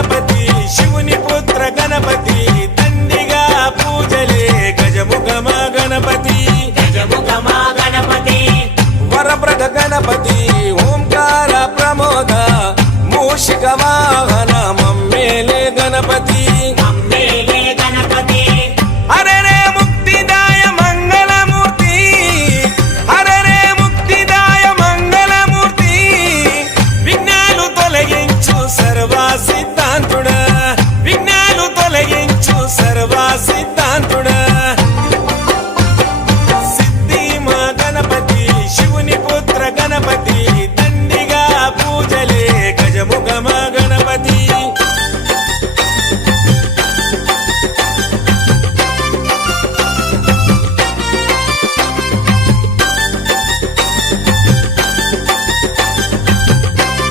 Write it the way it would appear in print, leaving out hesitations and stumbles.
గణపతి శివుని పుత్ర గణపతి దండిగా పూజలే గజముఖమా గణపతి గజముఖమా గణపతి వరప్రద గణపతి ఓంకార ప్రమోద మూషిక వాహన